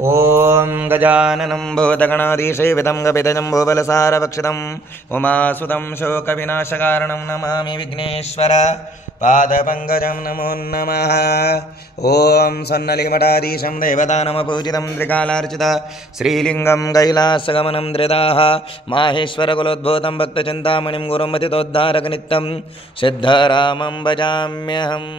ॐ गजाननं भूतगणाधीशेवितं गपितजम्बूफलसारभक्षितम् उमासुतं शोकविनाशकारणं नमामि विघ्नेश्वर पादपङ्कजं नमो नमः। ॐ सन्नलिमठाधीशं देवतानमपूजितं त्रिकालार्चित श्रीलिङ्गं कैलासगमनं त्रिदाः माहेश्वरकुलोद्भूतं भक्तचिन्तामणिं गुरुं मतितोद्धारकनित्यं सिद्धरामं भजाम्यहम्।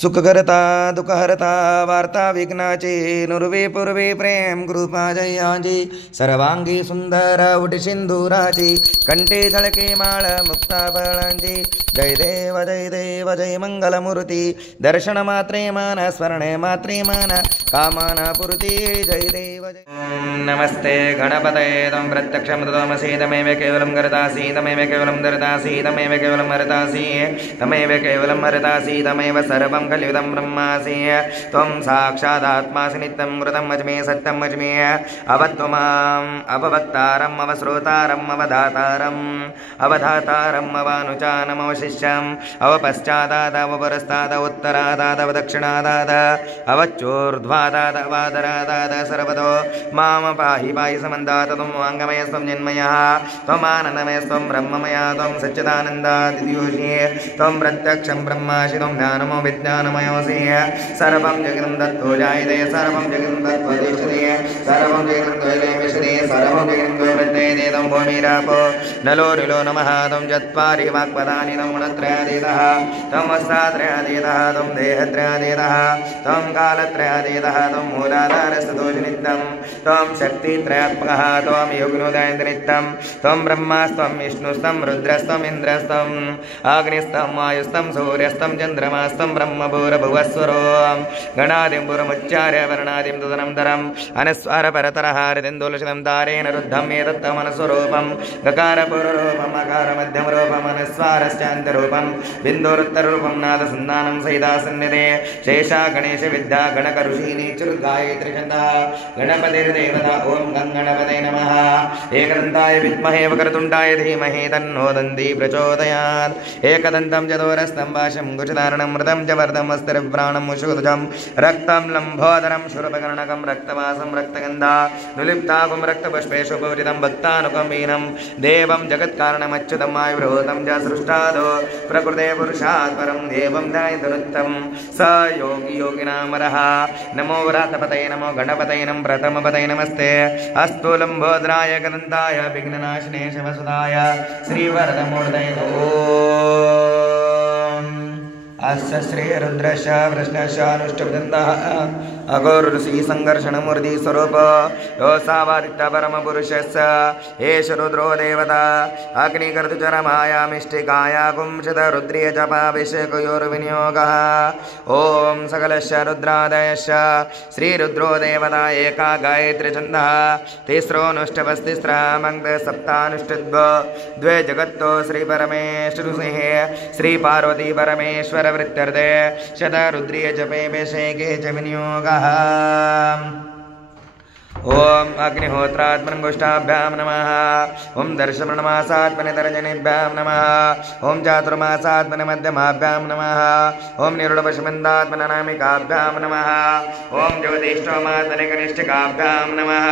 सुखकर्ता दुःखहर्ता वार्ता विघ्नाची नुर्वे पूर्वे प्रेम कृपा जयाची सर्वांगी सुंदर उटी सिंधुराची कंठे झळके माळ मुक्ता फळांची जय देव जय मंगलमूर्ती दर्शन मात्रे मान स्मरणे मात्रे मान कामना पूर्ती जय देव जय। नमस्ते गणपतये त्वं प्रत्यक्षं तमसि तमेव केवलं कर्तासि तमेव केवलं धर्तासि तमेव केवलं हर्तासि तमेव केवलं हर्तासि तमेव सर्वं कलियुगं ब्रह्मासि त्वं साक्षादात्मासि नित्यं कृतं मज्मे सत्यं मज्मे अवत्वमाम् अववक्तारम् अवश्रोतारम् अवधातारम् अवधातारम् अवानुचानम् अवशिष्यम् अवपश्चादाद अवपुरस्ताद उत्तरादाद अवदक्षिणादाद अवच्चोर्ध्वादाद अवादरादाद सर्वतो माम पाहि पाहि समन्दात् त्वं वाङ्गमयस्त्वं जन्मयः त्वमानन्दमयस्त्वं ब्रह्ममया त्वं सच्चिदानन्दादिद्योषि त्वं प्रत्यक्षं ब्रह्मासि त्वं ज्ञानमो विज्ञानमयोऽसि सर्वं जगतं तत्त्वो जायते सर्वं जगतं तत्त्वो तिष्ठति सर्वं जगतं द्वैतं विशति सर्वं जगतं द्वैवृत्ते तं भूमिरापो नलो निलो नमः तं चत्वारि वाक्पदानि तं गुणत्रयातीतः तं वस्त्रात्रयातीतः तं देहत्रयातीतः तं कालत्रयातीतः तं मूलाधारस्ततोषनित्यं त्वं शक्तित्रयात्मकः त्वं योगिनोदयन्तनित्यं त्वं ब्रह्मास्त्वं विष्णुस्त्वं रुद्रस्त्वम् इन्द्रस्त्वम् अग्निस्त्वं वायुस्त्वं सूर्यस्त्वं चन्द्रमास्त्वं ब्रह्मभूरभुवस्वरो गणादिं पुरमुच्चार्य वर्णादिं तदनन्तरम् अनुस्वारपरतरः हरितिन्दुलसितं तारेण रुद्धम् एतत्तमनस्वरूपं गकारपूर्वरूपम् अकारमध्यमरूपम् अनुस्वारश्चान्तरूपं बिन्दुरुत्तररूपं नादसन्धानं सहितासन्निधे शेषा गणेशविद्या गणकऋषीणि चुर्गायत्री छन्दः गणपतिर्देवता ॐ गङ्गणपते नमः एकदन्ताय विद्महे वक्रतुण्डाय धीमहि तन्नो दन्ती प्रचोदयात् एकदन्तं चतुरस्तं वाशं कुशधारणं मृतं च वर्धम् अस्तिर्व्राणं मुषुधुजं रक्तं लम्भोदरं शूर्पकर्णकं रक्तवासं रक्तगन्धा नुलिप्ताकुं रक्तपुष्पेषु पूरितं भक्तानुकम्बीनं देवं जगत्कारणमच्युतम् आयुर्भूतं च सृष्टादो प्रकृते पुरुषात् परं देवं ध्यायतनुत्तं स योगी योगिनामरः नमो व्रातपतये नमो गणपतये नमः प्रथमपतये नमस्ते अस्तु लम्बोदराय गदन्ताय विघ्ननाशिने शिवसुधाय श्रीवरदमूर्तये अस्य श्रीरुद्रश्च वृष्णश्चानुष्टुप्तन्तः अघोरऋषि सङ्घर्षणमूर्ति स्वरूप योऽसावादित्य परमपुरुषस्य एष रुद्रो देवता अग्निकर्तुचरमायामिष्टिकाय कुंशद रुद्रीय जपाभिषेकयोर्विनियोगः ॐ सकलस्य रुद्रादयश्च श्रीरुद्रो देवता एका गायत्री छन्दः तिस्रोऽनुष्टपस्तिस्रामङ्क्ते सप्तानुष्टद्व द्वे जगत्तो श्रीपरमेश्वरसिंह श्रीपार्वती परमेश्वर वृत्त्यर्थे शतरुद्रीय जपेभिषेके च विनियोगः। ओम अग्निहोत्रात्मनगुष्टाभ्यां नमः ओम दर्शमणमासात्मनितर्जनेभ्यां नमः ओम चातुर्मासात्मनमध्यमाभ्यां नमः ओम निरुडपशुमन्दात्मननामिकाभ्यां नमः ओम ज्योतिष्ठोमात्मनिकनिष्ठिकाभ्यां नमः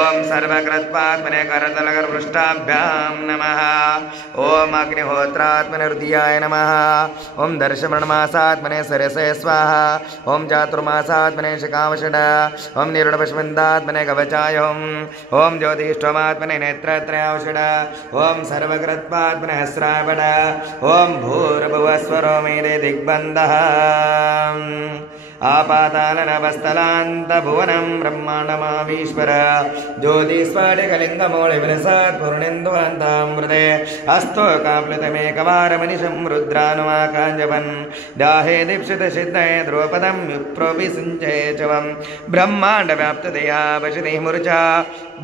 ओम सर्वकृत्वात्मनिकरतलगर्भृष्टाभ्यां नमः ओम अग्निहोत्रात्मनिरुद्याय नमः ओम दर्शमणमासात्मने सरसे स्वाहा ओम चातुर्मासात्मने शिखावषड ओम निरुडपशुमन्दात्मने कवचाय ओम ज्योतिष्ठोमात्मने नेत्रत्रयावषड ओम सर्वकृत्वात्मने हस्रावड ओम भूर्भुवस्वरो मेदे दिग्बन्धः आपातालनभस्तलान्तभुवनं ब्रह्माण्डमावीश्वर ज्योतिस्फटिकलिङ्गमौलिविलसत् पूर्णेन्दुवन्तामृते अस्तोकाप्लुतमेकवारमनिशं रुद्रानुमाकाञ्जपन् दाहे दीप्सितसिद्धये द्रौपदं विप्रोऽभिषिञ्चये च वं ब्रह्माण्डव्याप्ततया वशति मूर्छा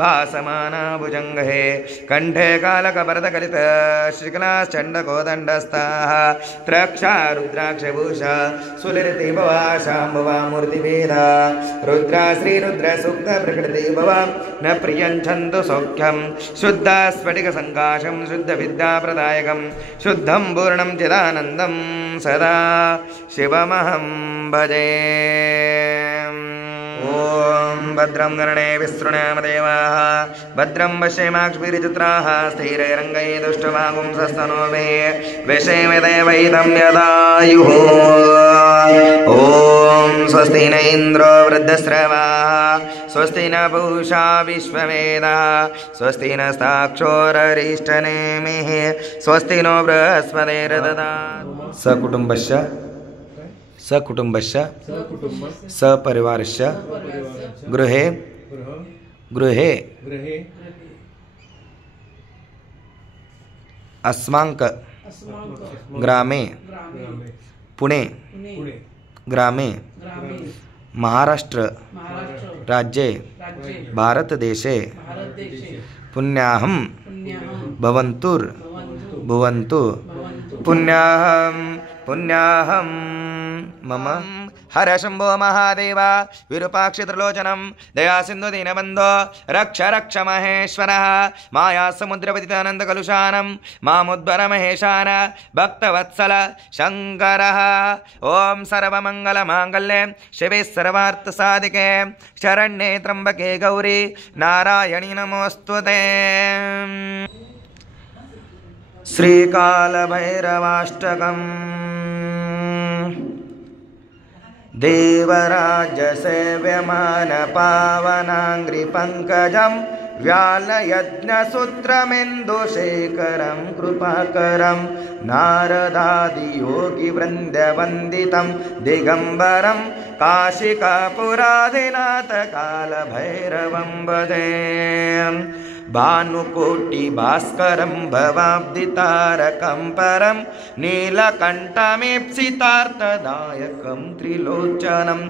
भासमाना भुजङ्गे कण्ठे कालकभरतकलित श्रीकलाश्चण्डकोदण्डस्ताः त्रक्षा रुद्राक्षभूषा सुलिरति भवा शाम्भवा मूर्तिभेदा रुद्रा श्रीरुद्र सूक्त प्रकृति भवा न प्रियञ्छन्तु सौख्यं शुद्ध स्फटिकसङ्काशं शुद्धविद्याप्रदायकं शुद्धं पूर्णं चिदानन्दं सदा शिवमहं भजे। ॐ भद्रं गणे विसृणेमदेवाः भद्रं पश्येमाक्षभिर्जत्राः स्थिरैरङ्गैः दुष्टवागुंसस्तनोभिः विषेमदेवैदं यदायुः ॐ स्वस्ति न इन्द्रो वृद्धश्रवाः स्वस्ति न पूषा विश्ववेदाः स्वस्ति नस्ताक्षोररिष्टनेमिः स्वस्ति नो बृहस्पतिर्दधातु सकुटुम्बस्य सपरिवारस्य गृहे अस्माक ग्रामे पुणे ग्रामे महाराष्ट्र राज्ये भारतदेशे पुण्याहं भवन्तु पुण्याहं मम हर शंभो महादेव विरूपाक्ष त्रिलोचनं दया सिंधु दीनबंधो रक्ष महेश्वरः माया समुद्रपतितानंद कलुषानं मामुद्भर महेशान भक्तवत्सल शंकरः ओं सर्वमंगल मांगल्ये शिवे सर्वार्थ साधिके शरण्ये त्र्यंबके गौरी नारायणी नमोस्तुते। श्रीकालभैरवाष्टकम् देवराजसेव्यमान पावनाङ्घ्रिपङ्कजं व्यालयज्ञसूत्रमेन्दुशेखरं कृपाकरं नारदादियोगिवृन्दवन्दितं दिगम्बरं काशिकापुरादिनाथ कालभैरवं भजे। भानुकोटि भास्करं भवाब्दितारकं परं नीलकण्ठमीप्सितार्थदायकं त्रिलोचनं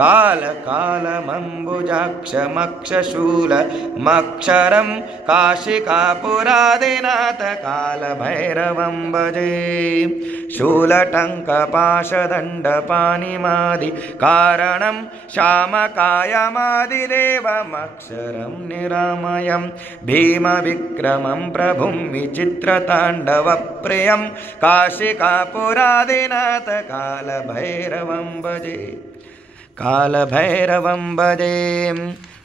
कालकालमम्बुजाक्षमक्षशूलमक्षरं काशिकापुरादिनाथ कालभैरवं भजे। शूलटङ्कपाशदण्डपाणिमादिकारणं श्यामकायमादिदेवमक्षरं निरामयं भीमविक्रमं प्रभुं विचित्रताण्डवप्रियं काशिकापुरादिनाथ कालभैरवं भजे।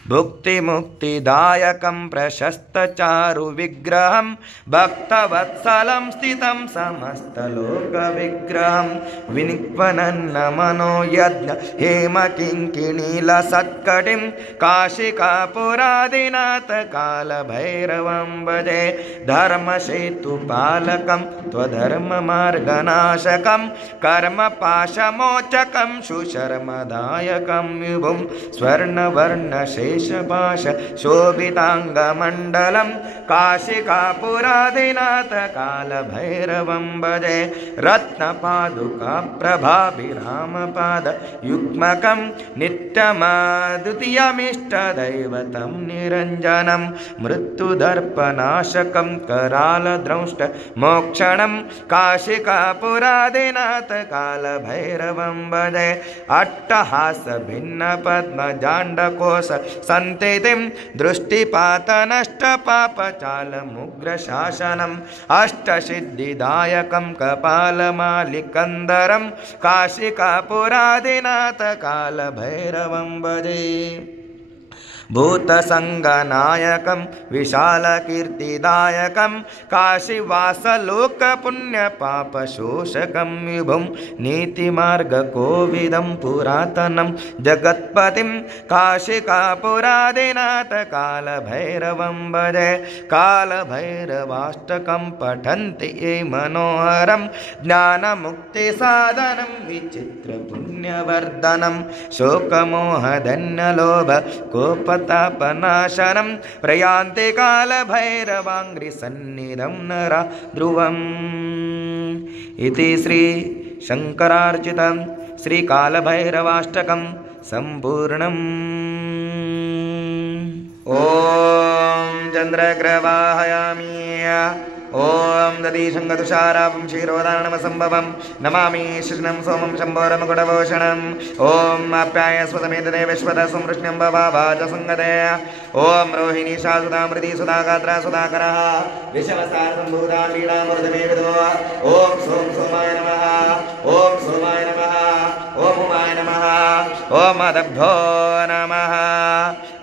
भुक्तिमुक्तिदायकं प्रशस्तचारुविग्रहं भक्तवत्सलं स्थितं समस्तलोकविग्रहं विनिक्वनन्न मनोयज्ञ हेमकिङ्किणीलसत्कटिं काशिकापुरादिनाथ कालभैरवं भजे। धर्मसेतुपालकं त्वधर्ममार्गनाशकं कर्मपाशमोचकं सुशर्मदायकं विभुं स्वर्णवर्णशेषपाश शोभिताङ्गमण्डलं काशिकापुरादिनाथ कालभैरवं भजे। रत्नपादुकाप्रभाभिरामपादयुग्मकं नित्यमद्वितीयमिष्टदैवतं निरञ्जनं मृत्युदर्पनाशकं करालद्रंष्टमोक्षणं काशिकापुरादिनाथ कालभैरवं भजे। अट्टहासभिन्नपद्मजाण्डकोश सन्तितिं दृष्टिपातनष्टपापचालमुग्रशासनम् अष्टसिद्धिदायकं कपालमालिकन्दरं काशिकापुरादिनाथ कालभैरवं भजे। भूतसङ्गनायकं विशालकीर्तिदायकं काशीवासलोकपुण्यपापशोषकं विभुं नीतिमार्गकोविदं पुरातनं जगत्पतिं काशिकापुरादिनाथ कालभैरवं भजे। कालभैरवाष्टकं पठन्ति ये मनोहरं ज्ञानमुक्तिसाधनं विचित्रपुण्यवर्धनं शोकमोहधन्यलोभ कोपतापनाशनं प्रयान्ति कालभैरवाङ्घ्रिसन्निधं नरा ध्रुवम् इति श्री शङ्करार्चितं श्रीकालभैरवाष्टकं सम्पूर्णम्। ॐ चन्द्रग्रवाहयामि ॐ दधीशङ्गतुषारापं क्षीरोदानमसम्भवं नमामि कृष्णं सोमं शम्भोरमकुटभूषणम् ॐ आप्याय स्वतमेतदे विश्वतः संवृष्ण्यं भवाभाजसङ्गते ॐ रोहिणी शासुधामृति सुधागात्रा सुधाकरः विषमसारसम्भूता लीलामृतमे विदो ॐ सों सोमाय नमः ॐ सोमाय नमः ॐ उमाय नमः ॐ मदभ्यो नमः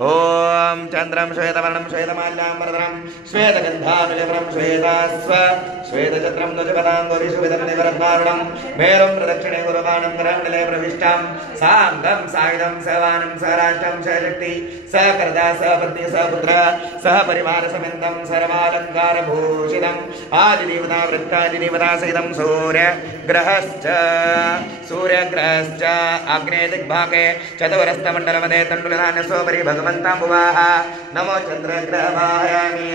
ॐ चन्द्रं श्वेतवर्णं श्वेतमाल्याम्बरधरं श्वेतगन्धानुजवरं श्वेतास्व श्वेतचन्द्रं ध्वजपदाङ्गोरिशुभिदं निवरद्वारुणं मेरुं प्रदक्षिणे गुरुवाणं करण्डले प्रविष्टं साङ्गं सायुधं सवानं सराष्टं सशक्ति सकर्दा सपत्नी सपुत्र सह परिवार समेतं सर्वालङ्कारभूषितम् आदिदेवता वृत्तादिदेवता सहितं सूर्यग्रहश्च अग्ने दिग्भागे चतुरस्तमण्डलमदे तण्डुलधान्यसोपरि भगवन्ताम्बुवाः नमो चन्द्रग्रहवाहयामि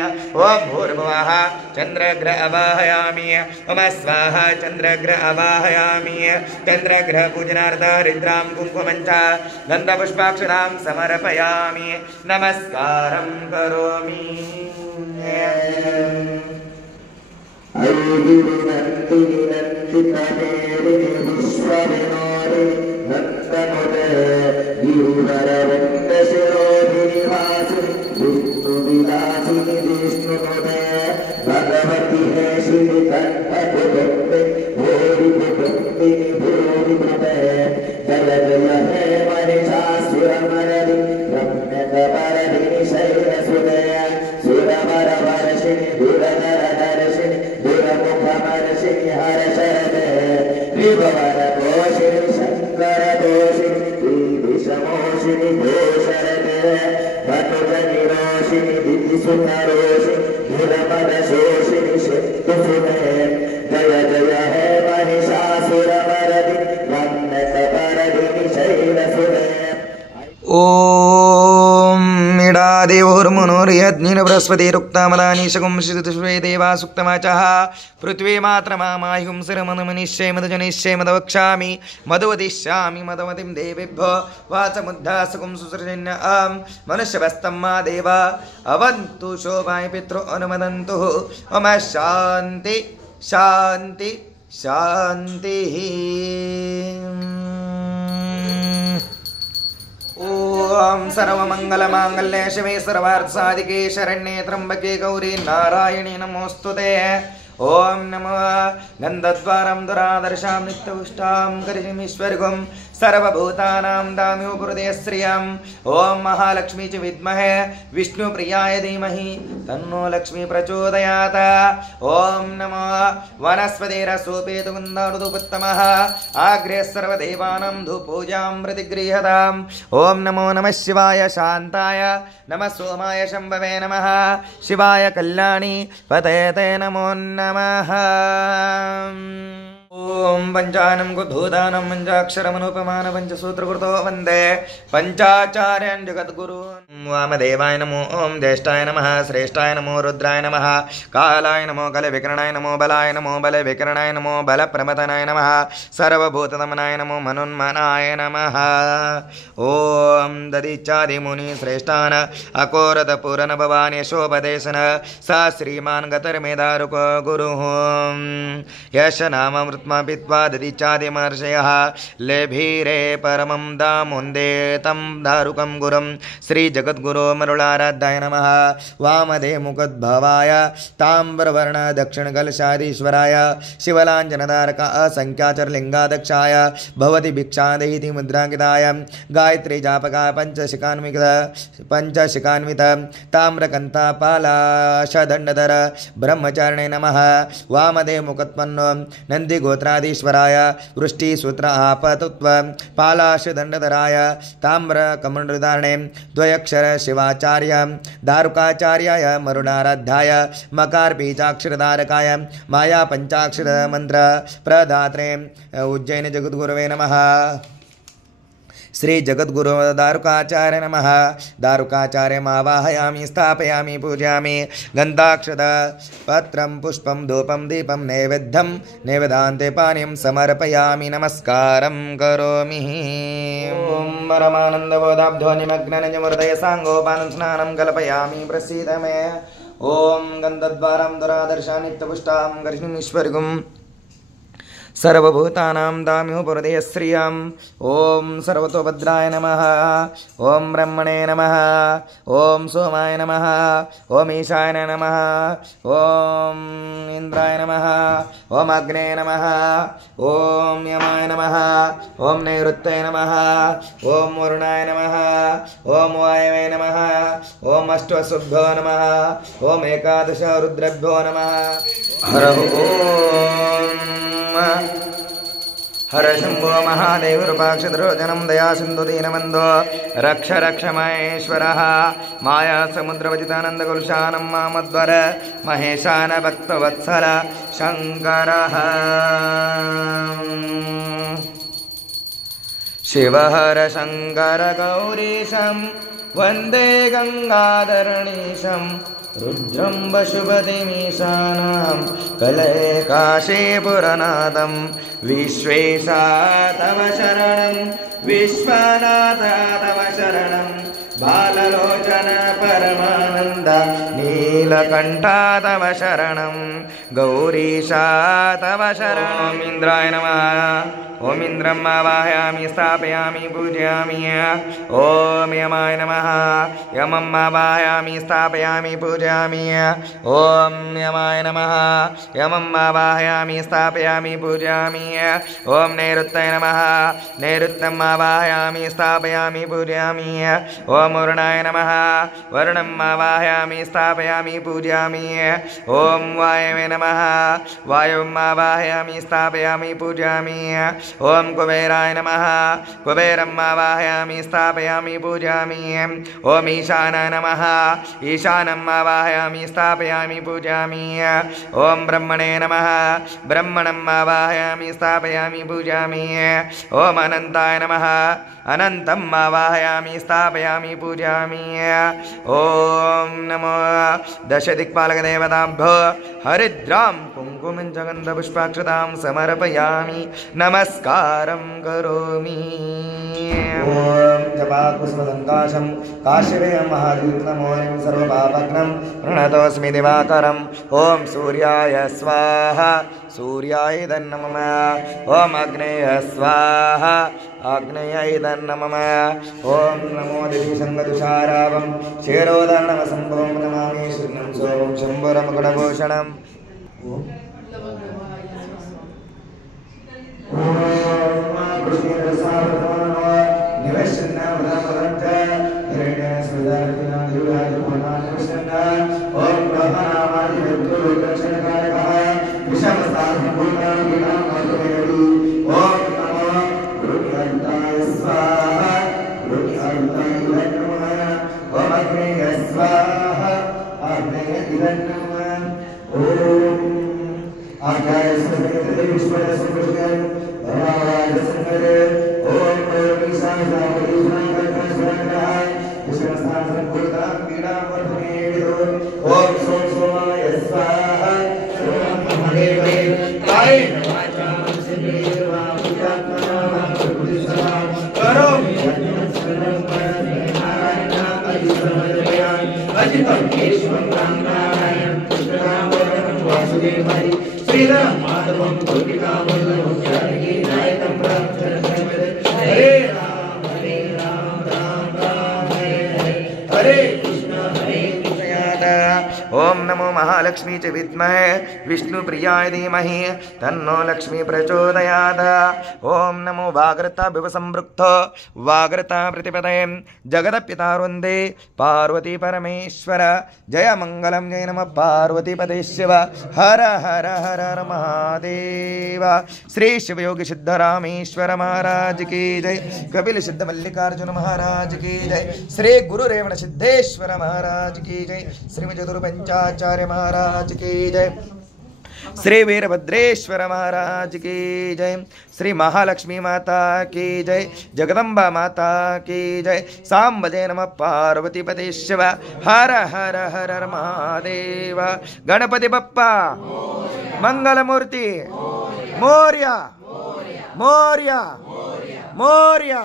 ॐ भूर्भुवः चन्द्रग्रहवाहयामि मम स्वाहा चन्द्रग्रहवाहयामि चन्द्रग्रहपूजनार्थ हरिद्रां कुङ्कुमञ्च गन्धपुष्पाक्षतां समर्पयामि नमस्कारं करोमि बृहस्पतिरुक्तामदानीशकुंशितुष्वे देवा सुक्तमाचः पृथ्वी मात्रमामायुं शिरमनुमनिश्चय मधुजनिश्चय मदवक्ष्यामि मधुवदिष्यामि मधुमतिं देवेभ्यो वाचमुद्धासकुं सुसृजन्य मनुष्यवस्तं मा देवा अवन्तु शोभाय पितृ अनुमदन्तु मम शान्ति शान्ति शान्तिः ॐ सर्वमङ्गलमाङ्गल्ये शिवे सर्वार्थसाधिके शरण्ये त्र्यम्बके गौरी नारायणी नमोऽस्तुते ॐ नमो गन्धद्वारं दुरादर्शां नित्यपुष्टां करिमीश्वरगुं सर्वभूतानां दाम्योपहृदय श्रियं ॐ महालक्ष्मी च विद्महे विष्णुप्रियाय धीमहि तन्नो लक्ष्मी प्रचोदयात् ॐ नमो वनस्पतिरसोपेतुकुन्दारुदुपत्तमः आग्रे सर्वदेवानां धूपूजां प्रतिगृह्यताम् ॐ नमो नमः शिवाय शान्ताय नमः सोमाय शम्भवे नमः शिवाय कल्याणी पतये नमो नमः ॐ पंचानं गुधूदानं पंचाक्षरमनुपमान पंचसूत्रकृतो वन्दे पंचाचार्यान् जगद्गुरून् वामदेवाय नमो ॐ ज्येष्ठाय नमः श्रेष्ठाय नमो रुद्राय नमः कालाय नमो कलविकरणाय नमो बलाय नमो बलविकरणाय नमो बलप्रमथनाय नमः सर्वभूतदमनाय नमो मनोन्मनाय नमः ॐ ददीचादिमुनि श्रेष्ठान् अकोरतपूरन भवान् यशोपदेशन स श्रीमान् गतर्मेदारुको गुरुः यश नाम पित्वा ददीचादिमर्षयः लेभीरे परमं दामुन्दे तं दारुकं गुरुं श्रीजगद्गुरो मरुळाराध्याय नमः वामदे मुखोद्भवाय ताम्रवर्ण दक्षिणकलशाधीश्वराय शिवलाञ्जनधारक असङ्ख्याचरलिङ्गाध्यक्षाय भवति भिक्षादेहि मुद्राङ्किताय गायत्री जापकाय पञ्चशिखान्वित ताम्रकन्तापालाशदण्डधर ब्रह्मचारिणे नमः वामदे मुखोत्पन्नो नन्दिगोत्राधीश्वराय वृष्टिसूत्र आपतुत्व पालाशदण्डधराय ताम्रकमण्डलधारणे द्वयक्षर शिवाचार्य दारुकाचार्याय मरुणाराध्याय मकारबीजाक्षरधारकाय माया पंचाक्षर मंत्र प्रदात्रे उज्जैन जगद्गुरवे नमः श्री जगद्गुरु दारुकाचार्य नमः दारुकाचार्यमावाहयामि स्थापयामि पूजयामि गन्धाक्षत पत्रं पुष्पं धूपं दीपं नैवेद्यं नैवेदान्ते पानीयं समर्पयामि नमस्कारं करोमि ॐ परमानन्दबोधाब्धो निमग्ननजमृदय साङ्गोपानं स्नानं कल्पयामि प्रसीद मे ఓం గంధద్వారం దురాదర్శానిత్యపుష్టాం గర్హిణీశ్వరిగుం సర్వభూతానాం దామ్యో పురదయ శ్రియాం. ఓం సర్వతోభద్రాయ నమః. ఓం బ్రహ్మణే నమః. ఓం సోమాయ నమః. ఓం ఈశాయ నమః. ఓం ఇంద్రాయ నమః. ఓం అగ్నే నమః. ఓం యమాయ నమః. ఓం నైరుత్యై నమః. ఓం వరుణాయ నమః. ఓం వాయవే నమః. ఓం అష్టవసుభ్యో నమః. ఓం ఏకాదశ రుద్రభ్యో నమః. హర ఓం హర శంభో మహాదేవ రూపాక్షద్రోజనం దయా సింధు దీనబంధో రక్ష రక్ష మహేశ్వర మాయా సముద్రవజితానంద గుల్శానం మామద్వర మహేశాన భక్తవత్సల శంకర శివహర శంకర గౌరీశం వందే గంగాధరణీశం రుద్రం వశుపతిమీశానాం కలయే కాశీపురనాథం విశ్వేశా తవ శరణం విశ్వనాథ తవ శరణం బాలలోచన పరమానంద నీలకంఠ తవ శరణం గౌరీశా తవ శరణం. ఇంద్రాయ నమః. ఓం ఇంద్రం ఆవాహయామి స్థాపయామి పూజయామి. ఓం యమాయ నమః. యమం ఆవాహయామి స్థాపయామి పూజయామి. ఓం యమాయ నమః. యమం ఆవాహయామి స్థాపయామి పూజయామి. ఓం నైరుత్యై నమః. నైరుత్యం ఆవాహయామి స్థాపయామి పూజయామి. ఓం వరుణాయ నమః. వరుణం ఆవాహయామి స్థాపయామి పూజయామి. ఓం వాయవే నమః. వాయుం ఆవాహయామి స్థాపయామి పూజయామి. ఓం కుబేరాయ నమః. కుబేరం ఆవాహయామి స్థాపయామి పూజయామి. ఓం ఈశానాయ నమః. ఈశానం ఆవాహయామి స్థాపయామి పూజయామి. ఓం బ్రహ్మణే నమః. బ్రహ్మణం ఆవాహయామి స్థాపయామి పూజయామి. ఓం అనంతాయ నమః. అనంతం ఆవాహయామి స్థాపయామి పూజయామి. ఓం నమో దశ దిక్పాలక దేవతాభ్యో హరిద్రాం కుంకుమం జగంధ పుష్పాక్షతాం సమర్పయామి నమస్కారం కరోమి. ఓం జపాకుసుమసంకాశం కాశ్యపేయం మహాదీప్తమోయం సర్వపాపఘ్నం ప్రణతోస్మి దివాకరం. ఓం సూర్యాయ స్వాహ. సూర్యాయ నమః. ఓం అగ్నేయ స్వాహ. ఆగ్నేయాయ నమః. ఓం నమో దివిశంగతుషారావం క్షీరోదర్ణమ సంభవం నమామి శృణ్యం సోమం శంభురముకుటభూషణం. ఓం నమో మహాలక్ష్మీ చ విద్మహే విష్ణుప్రియాయ ధీమహి తన్నో లక్ష్మీ ప్రచోదయాత్. ఓం నమో వాగర్తాభివ సంపృక్తో వాగర్తా ప్రతిపదయే జగదపితారుందే పార్వతీ పరమేశ్వర. జయ మంగళం జయ నమ పార్వతీపదే శివ. హర హర హర హర మహాదేవ. శ్రీ శివయోగి సిద్ధరామేశ్వర మహారాజ్ की जय. कपिल सिद्ध मल्लिकार्जुन महाराज की जय. श्री गुरु रेवण सिद्धेश्वर महाराज की जय. श्री चतुर पंचाचार्य महाराज की जय. श्री वीरभद्रेश्वर महाराज की जय. श्री महालक्ष्मी माता की जय. जगदम्बा माता की जय. सांबजे नमः पार्वतीपते शिव. हर हर हर हर महादेव. गणपति बप्पा मंगलमूर्ति मोर्या मोर्या मोर्या.